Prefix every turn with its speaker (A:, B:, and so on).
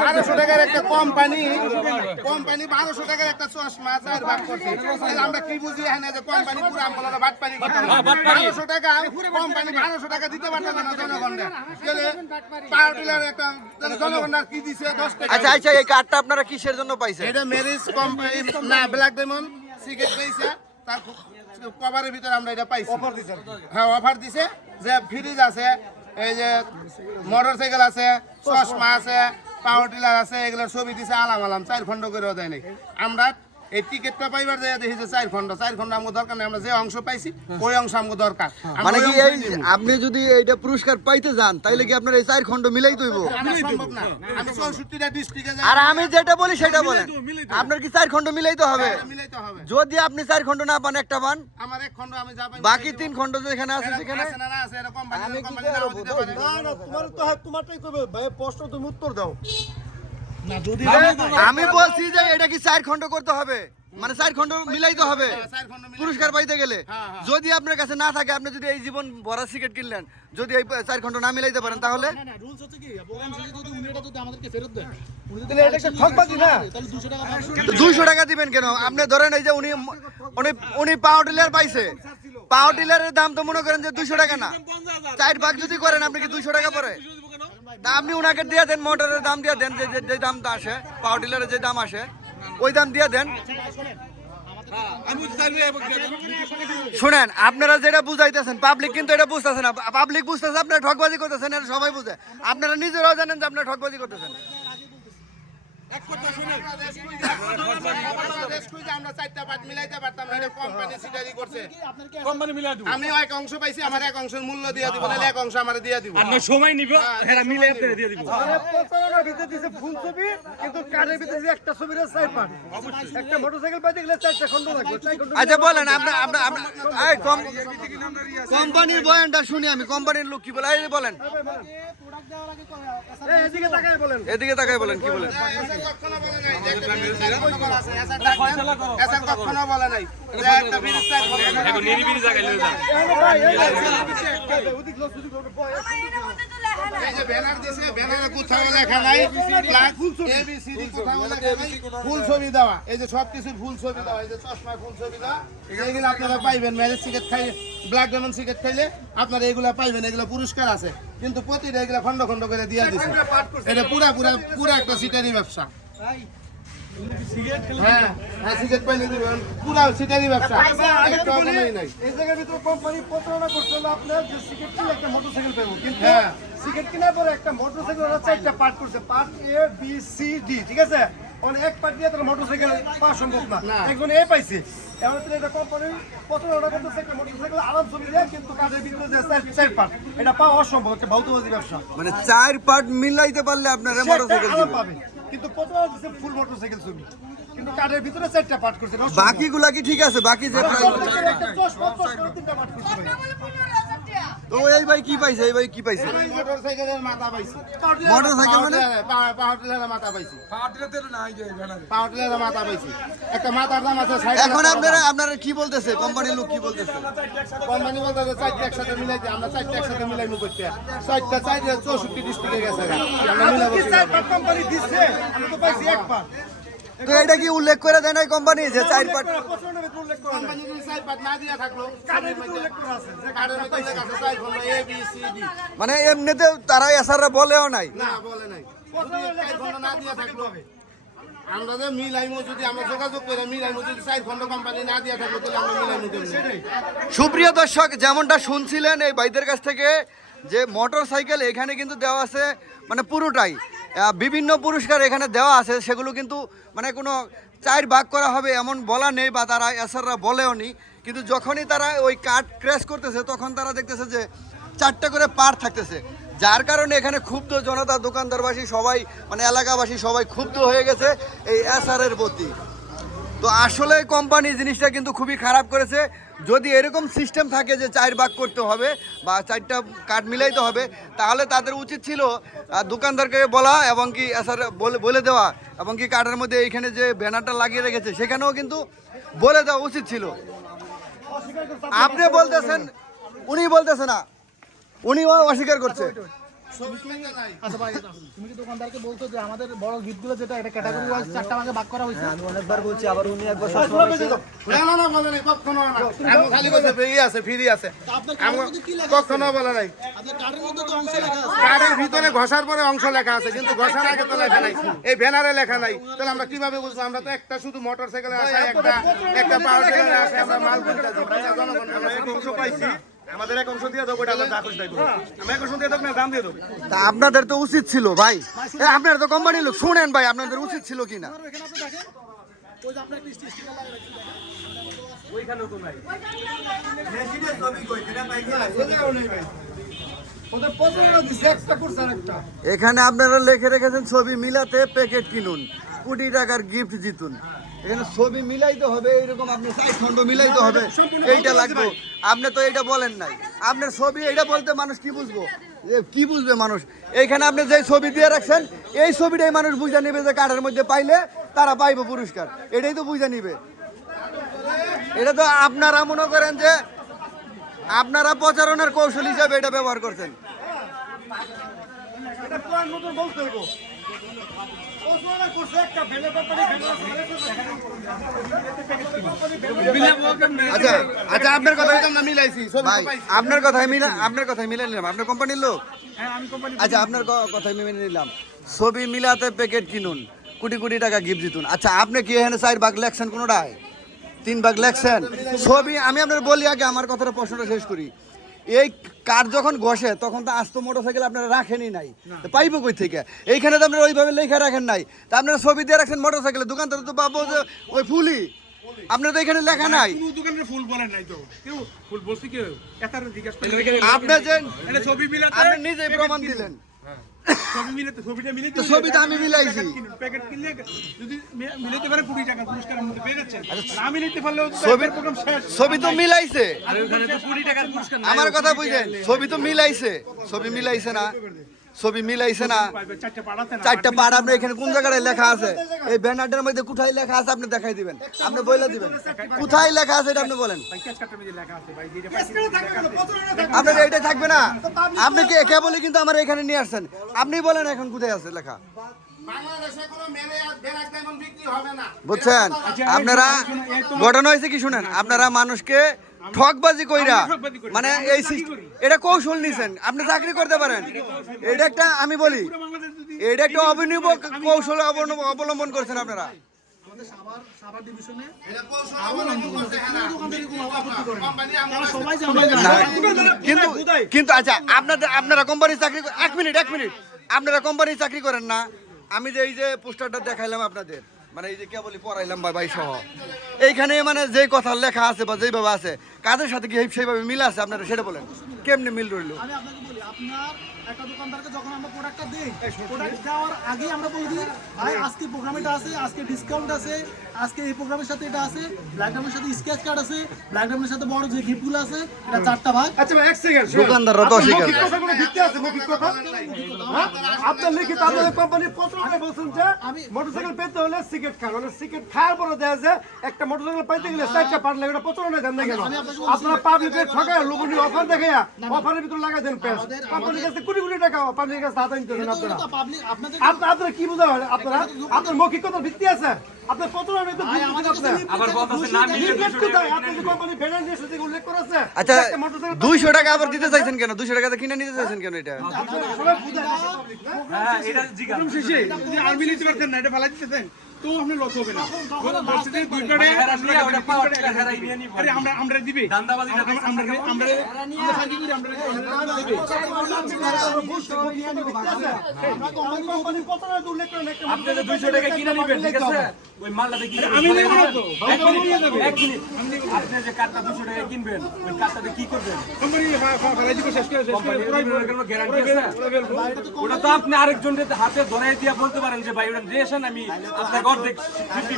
A: বারোশো টাকার একটা কোম্পানি কোম্পানি বারোশো টাকার একটা চশমা চার ভাগ করছে আমরা কি বুঝি এখানে যে কোম্পানি পুরো আমগুলো বাট পানি বারোশো টাকা কোম্পানি বারোশো টাকা দিতে পারতেছে না জনগণকে তাহলে পাওয়ার টিলার একটা তাহলে কি দিছে? দশ টাকা।
B: আচ্ছা আচ্ছা এই কার্ডটা আপনারা কিসের জন্য পাইছেন?
A: এটা ম্যারেজ কোম্পানি না ব্ল্যাক ডায়মন্ড সিগারেট পেয়েছে তার কভারের ভিতরে আমরা এটা পাইছি। অফার দিছে হ্যাঁ অফার দিছে। যে ফ্রিজ আছে এই যে মোটর আছে, চশমা আছে পাওয়ার টিলার আছে এগুলোর ছবি দিছে, আলাম আলাম, চার খণ্ড করে দেয় নাই। আমরা এই টিকিটটা পাইবার যায় দেখি যে চার চার আমাকে দরকার নেই আমরা যে অংশ পাইছি ওই অংশ আমাকে দরকার।
B: মানে কি এই আপনি যদি এইটা পুরস্কার পাইতে যান তাইলে কি আপনার এই চার খণ্ড মিলাই তৈব?
A: আমার সম্ভব না। আমি চৌষট্টিটা ডিস্ট্রিক্টে
B: আর আমি যেটা বলি সেটা বলেন। আপনার কি চার খণ্ড মিলাইতে হবে?
A: মিলাইতে হবে।
B: যদি আপনি চার খন্ড না পান একটা পান।
A: আমার এক খণ্ড আমি যা পাই
B: বাকি তিন খন্ড যেখানে আছে সেখানে
A: আছে না না আছে এরকম দিতে পারে
C: তোমার তো হয় তোমারটাই করবে ভাই প্রশ্ন তুমি উত্তর দাও।
B: আমি বলছি যে এটা কি চার খণ্ড করতে হবে? মানে চার খণ্ড মিলাইতে হবে।
A: মিলাই-
B: পুরস্কার পাইতে গেলে।
A: হ্যাঁ, হ্যাঁ।
B: যদি আপনার কাছে না থাকে আপনি যদি এই জীবন ভরা সিগারেট কিনলেন যদি এই চার খণ্ড না মিলাইতে পারেন তাহলে? দুইশো টাকা দিবেন কেন? আপনি ধরেন এই যে উনি উনি উনি পাওয়ার টিলার পাইছে। পাওয়ার টিলারের দাম তো মনে করেন যে দুইশো টাকা না। চার ভাগ যদি করেন আপনি কি দুইশো টাকা পরে? তা আপনি উনাকে দিয়ে দেন, মোটরের দাম দিয়ে দেন, যে যে- দামটা আসে পাওয়ার টিলারের যে দাম আসে, ওই দাম দিয়ে দেন। শুনেন, আপনারা যেটা বুঝাইতেছেন পাবলিক কিন্তু এটা বুঝতেছে না। পাবলিক বুঝতেছে আপনারা ঠকবাজি করতেছেন, এটা সবাই বুঝে। আপনারা নিজেরাও জানেন যে আপনারা ঠকবাজি করতেছেন।
A: আমরা চারটা পার্ট মিলাইতে পারতাম না, এটা কোম্পানি সিটারি করছে।
D: কোম্পানি মিলাই দিব।
A: আমিও এক অংশ পাইছি আমার এক অংশের মূল্য দিয়ে দিব নাহলে এক অংশ আমার দিয়ে দিব।
D: আর সময় নিব। হ্যাঁ মিলে আপনারা দিয়ে দিব।
C: আরে প্রতারণার ভিতরে দিছে ফুল ছবি কিন্তু কার্ডের ভিতরে দিছে একটা ছবির চার পাট একটা মোটরসাইকেল পাইতে গেলে চারটা খন্ড লাগবে
B: আচ্ছা বলেন আপনার এই কোম্পানির বয়ানটা শুনি আমি কোম্পানির লোক কি বলে? বলেন।
C: এই, এদিকে তাকাই বলেন
B: কি বলেন
D: নিরিবিলি জায়গায়
C: এই ভাই, এই ভাই, ওদিক লোক, ওদিক লোক, বয়,
A: এই যে ব্যানার দিছে, ব্যানারে কোথাও লেখা নাই, প্লাস ABCD কোথাও লেখা নাই, ফুল ছবি দেওয়া। এই যে সব কিছুর ফুল ছবি দেওয়া, এই যে চশমা ফুল ছবি দেওয়া, আপনারা পাইবেন। ম্যারেজ সিগারেট খাই ব্ল্যাক ডায়মন্ড সিগারেট খাইলে আপনারা এগুলা পাইবেন। এগুলো পুরস্কার আছে। কিন্তু প্রতিটা এগুলা খন্ড খন্ড করে দিয়ে দিচ্ছে এটা পুরা পুরা পুরা একটা সিটারি ব্যবসা। হ্যাঁ হ্যাঁ সিগারেট পাইলে দিবেন। পুরা সিটারি ব্যবসা। একটা অবনয় নাই
C: এই জায়গার ভিতরে কোম্পানি প্রতারণা আপনার যে সিগারেট কিনে একটা মোটরসাইকেল পাবো কিন্তু
A: হ্যাঁ।
C: সিগারেট কেনার পরে একটা মোটরসাইকেল ওরা চারটা পার্ট করছে part A B C D ঠিক আছে? এক পার্ট দিয়ে তারা মোটরসাইকেল পাওয়া সম্ভব না। একজন এ পাইছে। এমন তো এটা কোম্পানি প্রতারণা করতেছে একটা মোটরসাইকেল আরাম ছবি দেয় কিন্তু কাজের ভিতরে যে চার চার পার্ট এটা পাওয়া অসম্ভব একটা ভৌতবাদী ব্যবসা।
B: মানে চার পার্ট মিলাইতে পারলে আপনারা মোটরসাইকেল
C: আরাম
B: দিবেন
C: পাবে কিন্তু প্রতারণা দিচ্ছে ফুল মোটরসাইকেল ছবি? কিন্তু কাঠের ভিতরে চারটা পার্ট করছে
B: বাকিগুলা কি ঠিক আছে? বাকি যে
C: একটা চশমা চশমা তিনটা পার্ট করছে
B: তো এই ভাই কি পাইছে? এই ভাই কি পাইছে?
A: মোটরসাইকেলের মাথা পাইছি।
B: মোটরসাইকেল মানে?
A: পাওয়ার টিলারের মাথা পাইছি। পাওয়ার টিলারের মাথা পাইছি। একটা মাথার দাম আছে ষাট
B: এখন আপনারা আপনারা কি বলতেছে? কোম্পানির লোক কি বলতেছে?
A: কোম্পানি বলতে যে একসাথে মিলাইতে আমরা চারটে একসাথে মিলাইমু করতে চারটা চারটে চৌষট্টি ডিস্ট্রিক্টে গেছে। আমরা মিলাবো
C: কি চার পার্ট কোম্পানি দিচ্ছে? আমি তো পাইছি এক পার্ট
B: তো এটা কি উল্লেখ করে দেয় নাই কোম্পানি যে চার
A: পাট না দিয়া থাকল
C: কার্ডের ভিতরে উল্লেখ করা আছে? যে
A: কার্ডের মধ্যে লেখা আছে চার খন্ড এ বি সি ডি
B: মানে এমনিতে তারা এসাররা বলেও নাই।
A: না বলে নাই। যদি না দিয়া থাকল। আমরা যে মিলাইমু যদি আমরা যোগাযোগ করে মিলাইমু যদি চার খন্ড কোম্পানি না দিয়া থাকল তাহলে আমরা মিলাইমু
B: সুপ্রিয় দর্শক যেমনটা শুনছিলেন এই ভাইদের কাছ থেকে যে মোটর সাইকেল এখানে কিন্তু দেওয়া আছে মানে পুরোটাই। বিভিন্ন পুরস্কার এখানে দেওয়া আছে, সেগুলো কিন্তু মানে কোনো চার ভাগ করা হবে এমন বলা নেই বা তারা এসাররা বলেও নি। কিন্তু যখনই তারা ওই কার্ড ক্র্যাশ করতেছে, তখন তারা দেখতেছে যে চারটা করে পার থাকতেছে। যার কারণে এখানে ক্ষুব্ধ জনতা দোকানদারবাসী সবাই মানে এলাকাবাসী সবাই ক্ষুব্ধ হয়ে গেছে এই এসআরের প্রতি। তো আসলে কোম্পানি জিনিসটা কিন্তু খুবই খারাপ করেছে। যদি এরকম সিস্টেম থাকে যে চার ভাগ করতে হবে বা চারটা কাঠ মিলাইতে হবে, তাহলে তাদের উচিত ছিল দোকানদারকে বলা এবং কি স্যার বলে দেওয়া এবং কি কাঠের মধ্যে এইখানে যে ব্যানারটা লাগিয়ে রেখেছে, সেখানেও কিন্তু বলে দেওয়া উচিত ছিল। আপনি বলতেছেন, উনি বলতেছে না, উনিও অস্বীকার করছে।
E: আচ্ছা ভাই তুমি কি দোকানদারকে বলছো যে আমাদের বড় গিফটগুলো যেটা এটা ক্যাটাগরি ওয়াইজ চারটা ভাগে ভাগ করা হয়েছে?
C: আমি অনেকবার বলছি আবার উনি একবার
A: না না না বলে নাই কখনো না। আমি খালি ফ্রি আছে ফ্রি আছে। কখনো বলে নাই।
E: কার্ডের মধ্যে তো অংশ লেখা আছে।
A: কার্ডের ভিতরে ঘষার পরে অংশ লেখা আছে কিন্তু ঘষার আগে তো লেখা নাই। এই ব্যানারে লেখা নাই। তাহলে আমরা কীভাবে বুঝব? আমরা তো একটা শুধু মোটর সাইকেলে আসা একটা একটা পাওয়ার টিলারে আসে আমরা মাল কিনতে জনগণ আমরা
D: পাইছি। আমাদের এক অংশ দিয়ে দেবো এটা আমরা দাখল দেবো আমি এক অংশ দিয়ে দেবো না দাম দিয়ে দেবো।
B: তা আপনাদের তো উচিত ছিল ভাই। এ, আপনারা তো কোম্পানির লোক শুনেন ভাই আপনাদের উচিত ছিল কি না
E: এখানে আপনি দেখেন। ওই যে আপনার একটা স্টিকার লাগিয়ে রাখছি দেখেন।
D: ওইখানেও তো নাই।
C: ওদের পছন্দ দিছে একটা করছে আর একটা।
B: এখানে আপনারা লেখে রেখেছেন ছবি মিলাতে প্যাকেট কিনুন। কোটি টাকার গিফট জিতুন। এখানে ছবি মিলাইতে হবে এইরকম আপনি সাইড খন্ড মিলাইতে হবে। এইটা লাগবে। আপনি তো এইটা বলেন নাই। আপনার ছবি এইটা বলতে মানুষ কি বুঝব? যে কি বুঝবে মানুষ? এইখানে আপনি যে ছবি দিয়ে রাখছেন এই ছবিটাই মানুষ বুঝে নেবে যে কার্ডের মধ্যে পাইলে তারা পাইবে পুরস্কার। এটাই তো বুঝে নিবে। এটা তো আপনারা মনে করেন যে আপনারা প্রচারণের কৌশল হিসাবে এটা ব্যবহার করছেন।
C: এটা মতন বলতে হইব? করছে একটা
B: আচ্ছা আচ্ছা আপনার কথা
A: আমরা মিলাইছি
B: ভাই আপনার কথাই মিলা আপনার কথাই মিলে নিলাম। আপনার কোম্পানির লোক?
E: হ্যাঁ
B: আচ্ছা আপনার কথাই মেনে নিলাম। ছবি মিলাতে প্যাকেট কিনুন কোটি কোটি টাকা গিফট জিতুন। আচ্ছা আপনি কি এখানে চার ভাগ লেখছেন কোনোটাই তিন ভাগ লেখছেন? ছবি আমি আপনার বলি আগে আমার কথাটা প্রশ্নটা শেষ করি। এই কার যখন ঘষে তখন তো আস্ত মোটরসাইকেল আপনারা রাখেনই নাই। পাইবো কই থেকে? এইখানে তো আপনারা ওইভাবে লেখা রাখেন নাই। তা আপনারা ছবি দিয়ে রাখছেন মোটরসাইকেলে দোকানদার তো পাবো যে ওই ফুলই। আপনার তো এখানে লেখা নাই।
F: কোনো দোকানের ফুল বলেন নাই তো। কেউ ফুল বলছি কেউ এটার
B: আপনি যে
F: ছবি
B: আপনি নিজেই প্রমাণ দিলেন।
F: ছবিটা
B: তো আমি মিলাইছি। ছবি মিলাইছে। আমার কথা বুঝলেন ছবি তো মিলাইছে। ছবি মিলাইছে না। ছবি মিলাইছে না।
F: চারটে
B: পাড় আপনি এখানে কোন জায়গায় লেখা আছে? এই ব্যানারটার মধ্যে কোথায় লেখা আছে আপনি দেখাই দিবেন। আপনি বলে দিবেন। কোথায় লেখা আছে এটা আপনি বলেন। আপনার এইটা থাকবে না? আপনি কে কেবলই কিন্তু আমার এখানে নিয়ে আসছেন। আপনি বলেন এখন কোথায় আছে লেখা।
A: বাংলাদেশে কোনো মেলে আর ব্যানার তেমন বিক্রি হবে না।
B: বুঝছেন? আপনারা ঘটনা হয়েছে কি শুনেন? আপনারা মানুষকে ঠকবাজি কইরা। মানে এই এটা কৌশল নিছেন। আপনি চাকরি করতে পারেন। এটা একটা আমি বলি এটা একটা অভিনব কৌশল অবলম্বন- অবলম্বন করছেন আপনারা।
E: আমাদের সাভার সাভার ডিভিশনে
A: এটা কৌশল অবলম্বন করতে না। কোম্পানি আমরা
E: সবাই জানে।
B: না, কিন্তু কিন্তু আচ্ছা আপনাদের আপনারা কোম্পানি চাকরি এক মিনিট এক মিনিট। আপনারা কোম্পানি চাকরি করেন না। আমি যে এই যে পোস্টারটা দেখাইলাম আপনাদের। মানে এই যে কে বলি পড়াইলাম ভাই ভাই সহ। এইখানে মানে যেই কথা লেখা আছে বা যেইভাবে আছে, কাদের সাথে কি সেইভাবে মিল আছে? আপনারা সেটা বলেন। কেমনে মিল রইল?
E: আপনার একটা দোকানদারকে যখন আমরা প্রোডাক্টটা দিই প্রোডাক্ট দেওয়ার আগে আমরা বলে দিই ভাই আজকে প্রোগ্রাম এটা আছে আজকে ডিসকাউন্ট আছে আজকে এই প্রোগ্রামের সাথে এটা আছে ব্ল্যাক ডায়মন্ডের সাথে স্কেচ কার্ড আছে ব্ল্যাক ডায়মন্ডের সাথে বড় যে গিফটগুলো আছে এটা চারটা ভাগ।
C: আচ্ছা ভাই এক সেকেন্ড
B: দোকানদাররা তো অস্বীকার করে।
C: কথা কোনো ভিত্তি আছে মৌখিক কথা? হ্যাঁ? আপনার লিখিত আপনাদের কোম্পানি পত্রে বলছেন যে মোটরসাইকেল পেতে হলে সিগারেট খান। মানে সিগারেট খাওয়ার পরে দেয় যে একটা মোটরসাইকেল পাইতে গেলে চারটা পার লাগে ওটা প্রচলনে দেন না কেন আপনারা পাবলিকের ঠকায় লোভনীয় অফার দেখে অফারের ভিতর লাগাই দেন পেস কাছে কোটি কোটি টাকা পাবলিকের কাছে হাতে নিতেছেন আপনারা। আপনার কি বোঝা হয়? আপনারা আপনার মৌখিক কথার ভিত্তি আছে? আপনার
B: আচ্ছা দুইশো টাকা আবার দিতে চাইছেন কেন? দুইশো টাকা কিনে নিতে চাইছেন কেন এটা?
C: সবাই
D: হ্যাঁ এটা জিজ্ঞাসা
F: প্রোগ্রাম শেষে যদি আর মিলাতে না এটা ফেলাই দিতেছেন? তো আপনি লস হবে না। বলছে দুই কার্ডে
D: ওটা পাওয়ার টিলা হেরাই নিয়ে নিবো।
F: আরে আমরা আমরা দিবে।
D: দান্দাবাজিটা
F: আমরা আমরা আমরা আমরা সাহায্য করি আমরা আমরা
C: কোম্পানি প্রচলনে উল্লেখ করেন একটা
D: আপনি যে দুইশো টাকা কিনে নিবেন ঠিক আছে? ওই মালটাতে কি
F: আমি নেব না তো।
D: এক মিনিট আপনি যে কার্ডটা দুশো টাকা কিনবেন ওই কার্ডটাতে কি করবেন?
F: কোম্পানি ফেলাই দিবে শেষ করে শেষ করে
D: গ্যারান্টি আছে? ওটা তো আপনি আরেকজনের হাতে ধরাই দিয়ে বলতে পারেন যে ভাই ওটা নিয়ে আমি আপনাকে অর্ধেক
F: আচ্ছা